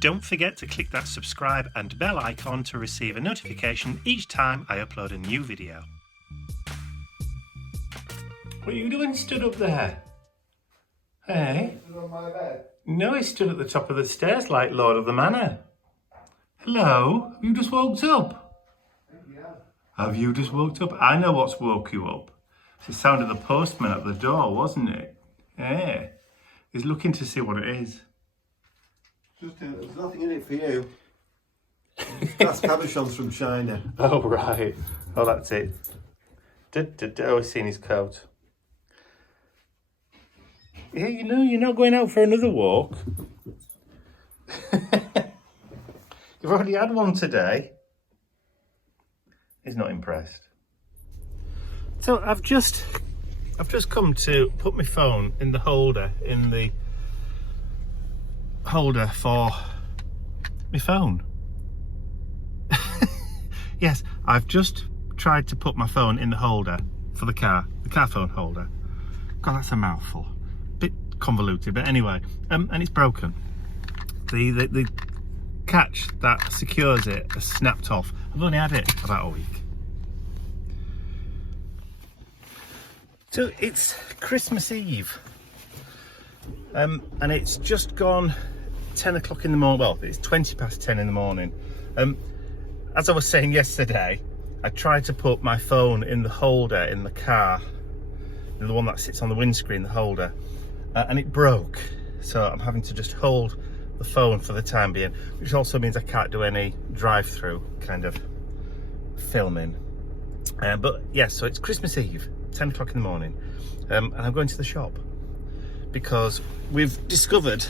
Don't forget to click that subscribe and bell icon to receive a notification each time I upload a new video. What are you doing stood up there? Hey? On my bed. No, he stood at the top of the stairs like Lord of the Manor. Hello? Have you just woke up? Yeah. Have you just woke up? I know what's woke you up. It's the sound of the postman at the door, wasn't it? Yeah. He's looking to see what it is. There's nothing in it for you. That's cabochons from China. Oh, right. Oh, that's it. Oh, he's seen his coat. Yeah, you know, you're not going out for another walk. You've already had one today. He's not impressed. So I've just come to put my phone in the holder, for my phone. Yes, I've just tried to put my phone in the holder for the car phone holder. God, that's a mouthful. Bit convoluted, but anyway, and it's broken. The catch that secures it has snapped off. I've only had it about a week. So it's Christmas Eve, and it's just gone 10 o'clock in the morning. Well, it's 20 past 10 in the morning. As I was saying yesterday, I tried to put my phone in the holder in the car, the one that sits on the windscreen, the holder, and it broke. So I'm having to just hold the phone for the time being, which also means I can't do any drive-through kind of filming. But yes, so it's Christmas Eve, 10 o'clock in the morning, and I'm going to the shop because we've discovered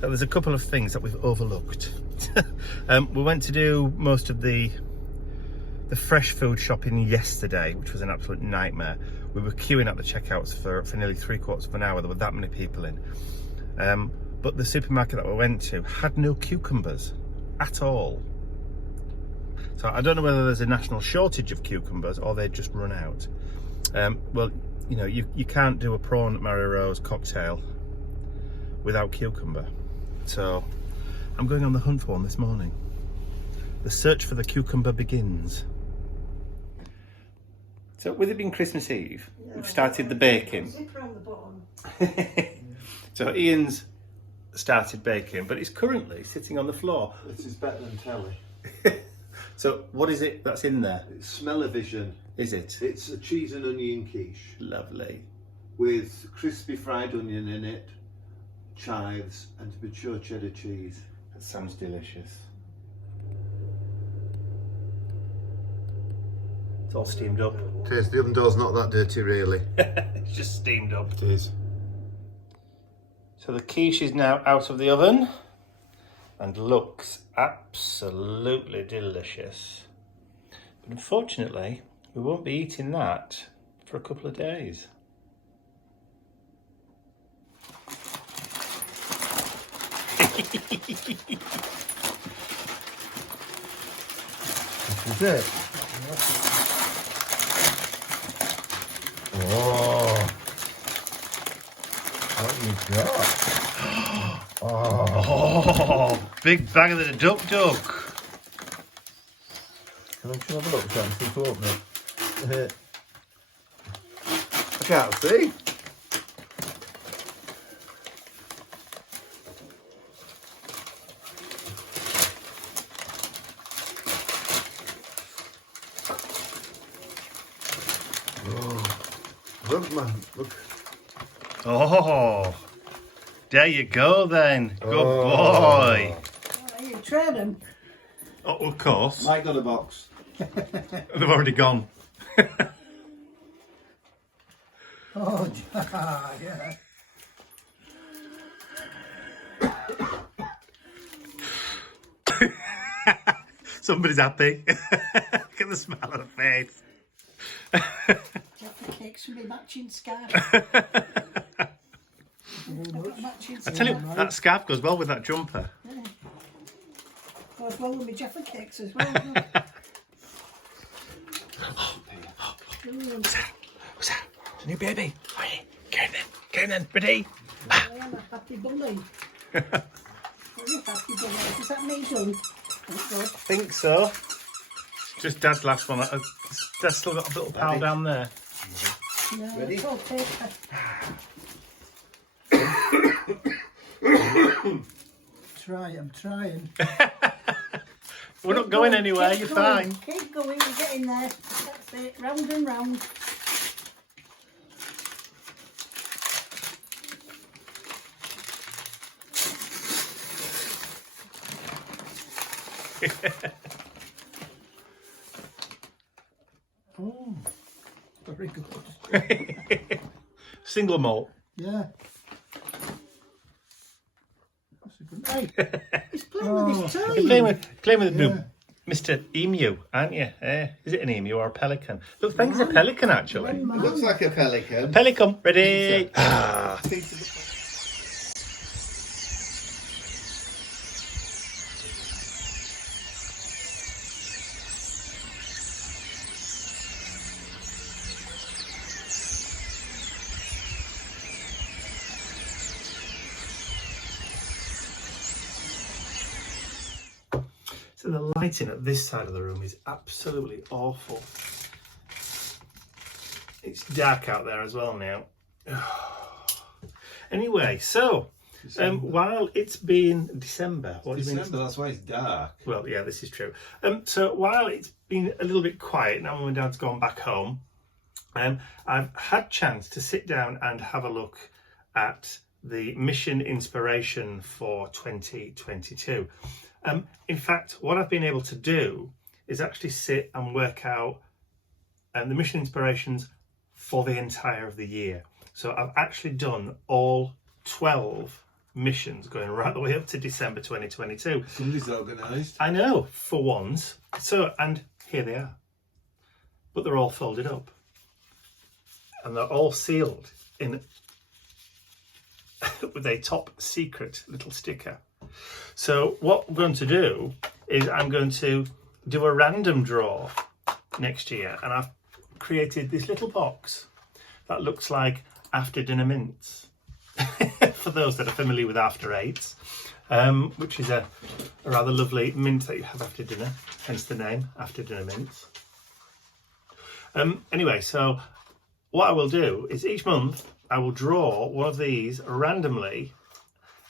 that there's a couple of things that we've overlooked. We went to do most of the fresh food shopping yesterday, which was an absolute nightmare. We were queuing at the checkouts for nearly 3/4 of an hour. There were that many people in. But the supermarket that we went to had no cucumbers at all. So I don't know whether there's a national shortage of cucumbers or they'd just run out. Well, you know, you can't do a prawn Mary Rose cocktail without cucumber. So I'm going on the hunt for one this morning. The search for the cucumber begins. So with it being Christmas Eve, we've started the baking. Zipper on the bottom. So Ian's started baking, but it's currently sitting on the floor. This is better than telly. So what is it that's in there? It's smell-o-vision. Is it? It's a cheese and onion quiche. Lovely. With crispy fried onion in it, chives and mature cheddar cheese. That sounds delicious. It's all steamed up. It is. The oven door's not that dirty, really. It's just steamed up. It is. So the quiche is now out of the oven and looks absolutely delicious. But unfortunately, we won't be eating that for a couple of days. This is it. Oh, what you got? Oh, big bag of the duck. Can I have a look, Sam? See if I open it. I can't see. Look, man, look. Oh, there you go then. Good boy. Oh, you tried them. Oh, of course. I got a box. They've already gone. Oh, yeah. Somebody's happy. Look at the smile on her face. The cakes with my matching scarf. I tell you, that scarf goes well with that jumper. Yeah. Goes well with my Jaffa cakes as well. What's that? It's a new baby. Oh, yeah. Get in then. Ready? I am a happy bunny. Very happy bunny. Is that me done? Thank God. I think so. Just Dad's last one. Dad's still got a little pal down there. No, Ready? it's all paper. I'm trying. We're not going anywhere. You're fine. Keep going, we're getting there. That's it, round and round. Oh, very good. Single malt. Yeah. That's a good. Hey, he's playing with his toys. You're playing with the Mr. Emu, aren't you? Is it an emu or a pelican? Look, I think it's a pelican actually. It looks like a pelican. Pelican, ready? So the lighting at this side of the room is absolutely awful. It's dark out there as well now. Anyway, so while it's been December, what do you mean? December, that's why it's dark. Well, yeah, this is true. So while it's been a little bit quiet, now Mum and Dad's gone back home, I've had chance to sit down and have a look at the mission inspiration for 2022. In fact, what I've been able to do is actually sit and work out the mission inspirations for the entire of the year. So I've actually done all 12 missions going right the way up to December 2022. Somebody's organised. I know, for once. So, and here they are. But they're all folded up. And they're all sealed in with a top secret little sticker. So what I'm going to do is I'm going to do a random draw next year, and I've created this little box that looks like after dinner mints. For those that are familiar with after eights, which is a rather lovely mint that you have after dinner, hence the name after dinner mints. Anyway, so what I will do is each month I will draw one of these randomly.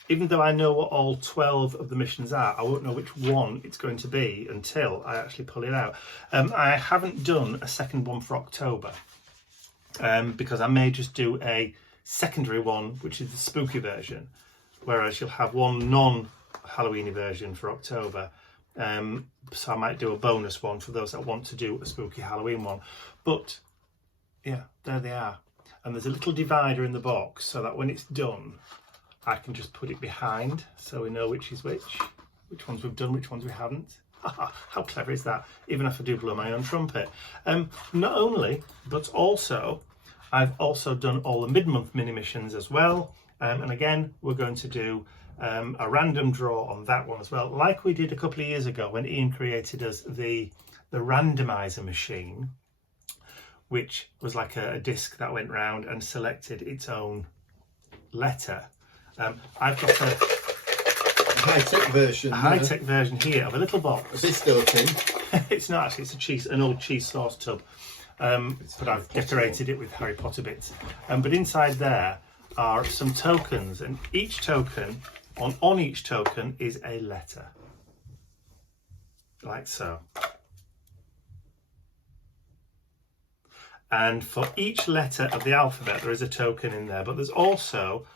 Even though I know what all 12 of the missions are, I won't know which one it's going to be until I actually pull it out. I haven't done a second one for October because I may just do a secondary one, which is the spooky version, whereas you'll have one non-Halloweeny version for October. So I might do a bonus one for those that want to do a spooky Halloween one. But yeah, there they are. And there's a little divider in the box so that when it's done, I can just put it behind so we know which is which ones we've done, which ones we haven't. How clever is that? Even if I do blow my own trumpet. Not only, but also, I've also done all the mid-month mini missions as well. And again, we're going to do a random draw on that one as well, like we did a couple of years ago when Ian created us the randomizer machine, which was like a disc that went round and selected its own letter. I've got a high-tech version. High-tech version here of a little box. A pistol tin. It's not actually, it's an old cheese sauce tub. But I've decorated it with Harry Potter bits. But inside there are some tokens, and each token, on each token is a letter. Like so. And for each letter of the alphabet, there is a token in there, but there's also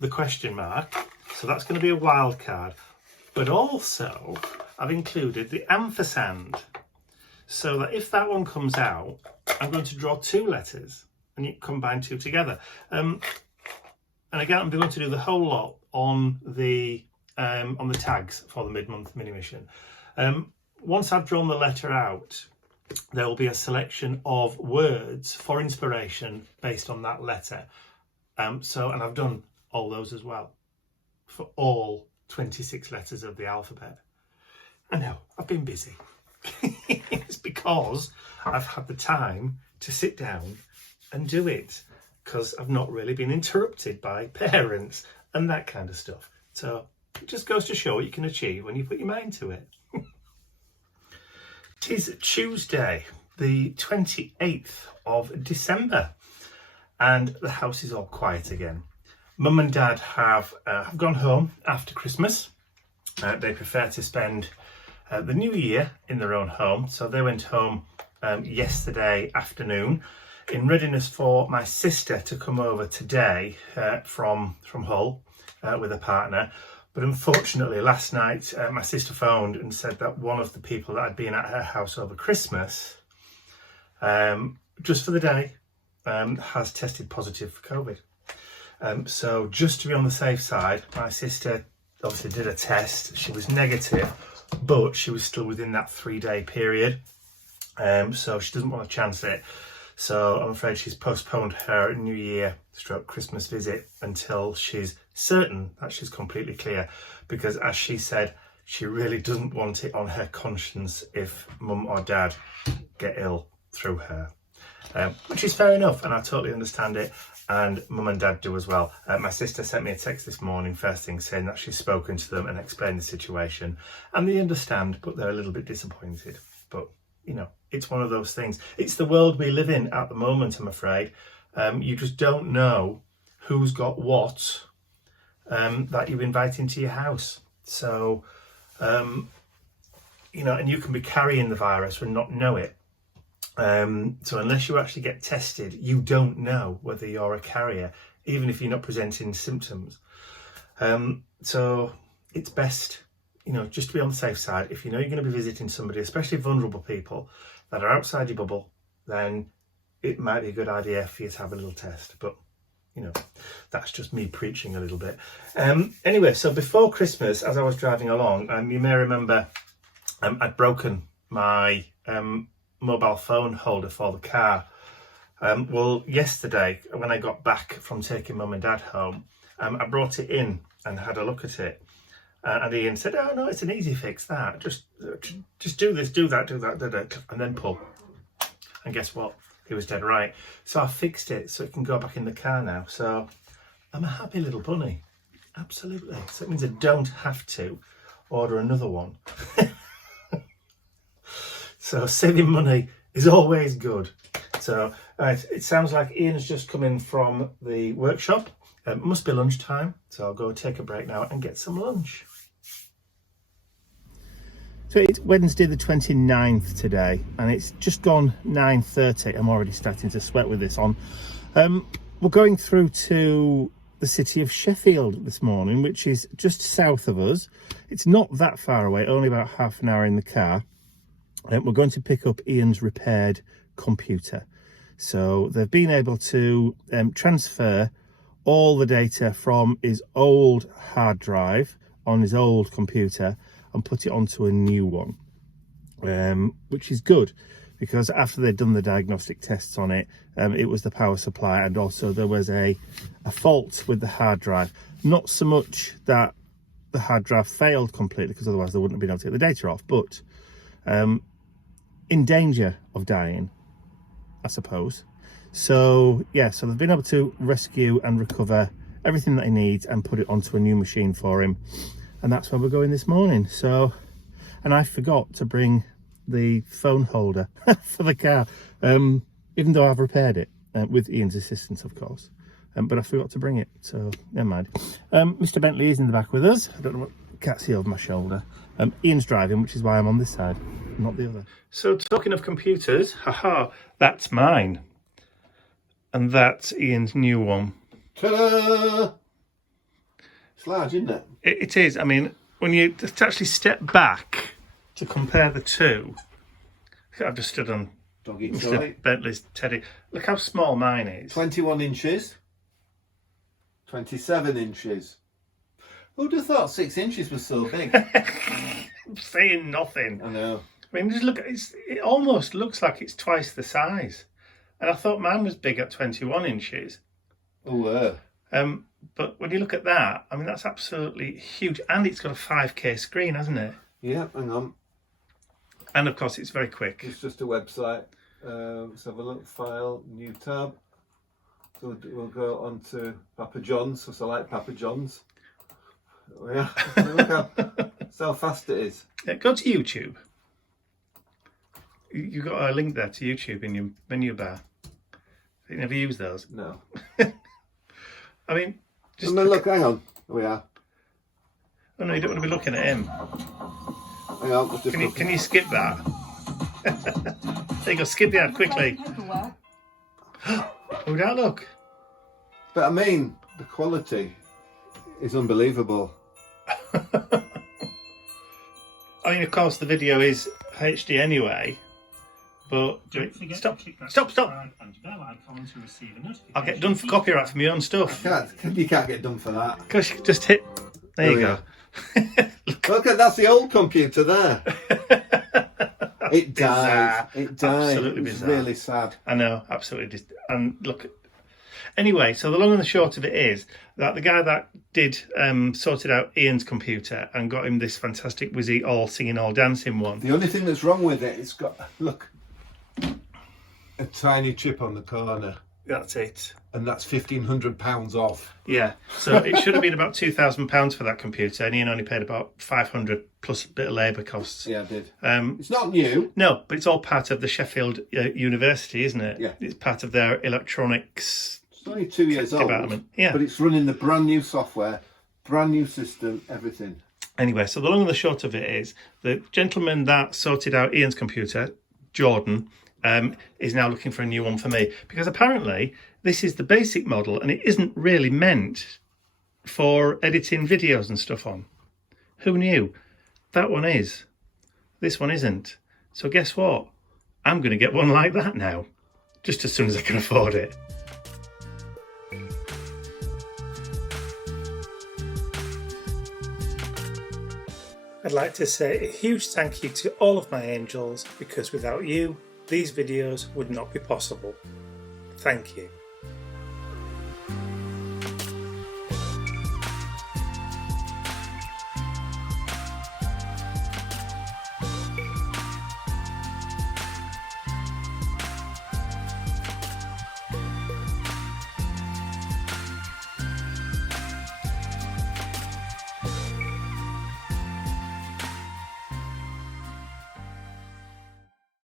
the question mark, so that's going to be a wild card. But also, I've included the ampersand, so that if that one comes out, I'm going to draw two letters and you combine two together. And again, I'm going to do the whole lot on the tags for the mid-month mini mission. Once I've drawn the letter out, there will be a selection of words for inspiration based on that letter. And I've done all those as well for all 26 letters of the alphabet. I know, I've been busy. It's because I've had the time to sit down and do it, because I've not really been interrupted by parents and that kind of stuff. So it just goes to show what you can achieve when you put your mind to it. It is Tuesday, the 28th of December, and the house is all quiet again. Mum and Dad have gone home after Christmas. They prefer to spend the new year in their own home, so they went home yesterday afternoon in readiness for my sister to come over today from Hull with a partner. But unfortunately last night my sister phoned and said that one of the people that had been at her house over Christmas, just for the day, has tested positive for COVID. So just to be on the safe side, my sister obviously did a test. She was negative, but she was still within that 3-day period. So she doesn't want to chance it. So I'm afraid she's postponed her New Year / Christmas visit until she's certain that she's completely clear, because as she said, she really doesn't want it on her conscience if Mum or Dad get ill through her. Which is fair enough, and I totally understand it, and Mum and Dad do as well. My sister sent me a text this morning first thing saying that she's spoken to them and explained the situation, and they understand, but they're a little bit disappointed. But you know, it's one of those things. It's the world we live in at the moment, I'm afraid. You just don't know who's got what that you invite into your house. So, you know, and you can be carrying the virus and not know it. So unless you actually get tested, you don't know whether you're a carrier, even if you're not presenting symptoms. So it's best, you know, just to be on the safe side. If you know you're going to be visiting somebody, especially vulnerable people that are outside your bubble, then it might be a good idea for you to have a little test. But, you know, that's just me preaching a little bit. Anyway, so before Christmas, as I was driving along, you may remember I'd broken my mobile phone holder for the car. Well, yesterday, when I got back from taking Mum and Dad home, I brought it in and had a look at it. And Ian said, "Oh no, it's an easy fix. That just do this, do that, and then pull." And guess what? He was dead right. So I fixed it so it can go back in the car now. So I'm a happy little bunny, absolutely. So it means I don't have to order another one. So saving money is always good. So it sounds like Ian's just come in from the workshop. It must be lunchtime, so I'll go take a break now and get some lunch. So it's Wednesday the 29th today, and it's just gone 9:30. I'm already starting to sweat with this on. We're going through to the city of Sheffield this morning, which is just south of us. It's not that far away, only about half an hour in the car. We're going to pick up Ian's repaired computer. So they've been able to transfer all the data from his old hard drive on his old computer and put it onto a new one, which is good, because after they'd done the diagnostic tests on it, it was the power supply, and also there was a fault with the hard drive. Not so much that the hard drive failed completely, because otherwise they wouldn't have been able to get the data off, but in danger of dying, I suppose. So yeah, so they've been able to rescue and recover everything that he needs and put it onto a new machine for him, and that's where we're going this morning. So, and I forgot to bring the phone holder for the car, even though I've repaired it with Ian's assistance, of course, but I forgot to bring it, so never mind. Mr Bentley is in the back with us. I don't know what, can't see over my shoulder. Ian's driving, which is why I'm on this side, not the other. So talking of computers, haha, that's mine. And that's Ian's new one. Ta-da! It's large, isn't it? It is. I mean, when you just actually step back to compare the two, I've just stood on Doggy Mr toy. Bentley's teddy. Look how small mine is. 21 inches. 27 inches. Who'd have thought 6 inches was so big? I'm saying nothing. I know. I mean, just look, it almost looks like it's twice the size. And I thought mine was big at 21 inches. Oh, But when you look at that, I mean, that's absolutely huge. And it's got a 5K screen, hasn't it? Yeah, hang on. And of course, it's very quick. It's just a website. Let's have a look. File, new tab. So we'll go on to Papa John's, because I like Papa John's. Oh, yeah, look how fast it is. Yeah, go to YouTube. You've got a link there to YouTube in your menu bar. You never use those. No. I mean, just Look, hang on. We are. Oh no, you don't want to be looking at him. Hang on. Let's just Can you skip that? There you go, skip the ad quickly. Oh, that look. But I mean, the quality is unbelievable. I mean, of course, the video is HD anyway. But stop! I'll get done for copyright for my own stuff. You can't get done for that. Because you just hit. There you go. Look at that's the old computer there. It died. It died. Absolutely it's bizarre. Really sad. I know, absolutely. And look. Anyway, so the long and the short of it is that the guy that did sorted out Ian's computer and got him this fantastic Wizzy all singing, all dancing one. The only thing that's wrong with it, it's got a tiny chip on the corner. That's it. And that's £1,500 off. Yeah, so it should have been about £2,000 for that computer, and Ian only paid about 500 plus a bit of labour costs. Yeah, I did. It's not new. No, but it's all part of the Sheffield University, isn't it? Yeah. It's part of their electronics. It's only 2 years old. Development. Yeah. But it's running the brand new software, brand new system, everything. Anyway, so the long and the short of it is the gentleman that sorted out Ian's computer, Jordan, is now looking for a new one for me, because apparently this is the basic model and it isn't really meant for editing videos and stuff on. Who knew? That one is. This one isn't. So guess what? I'm going to get one like that now, just as soon as I can afford it. I'd like to say a huge thank you to all of my angels, because without you, these videos would not be possible. Thank you.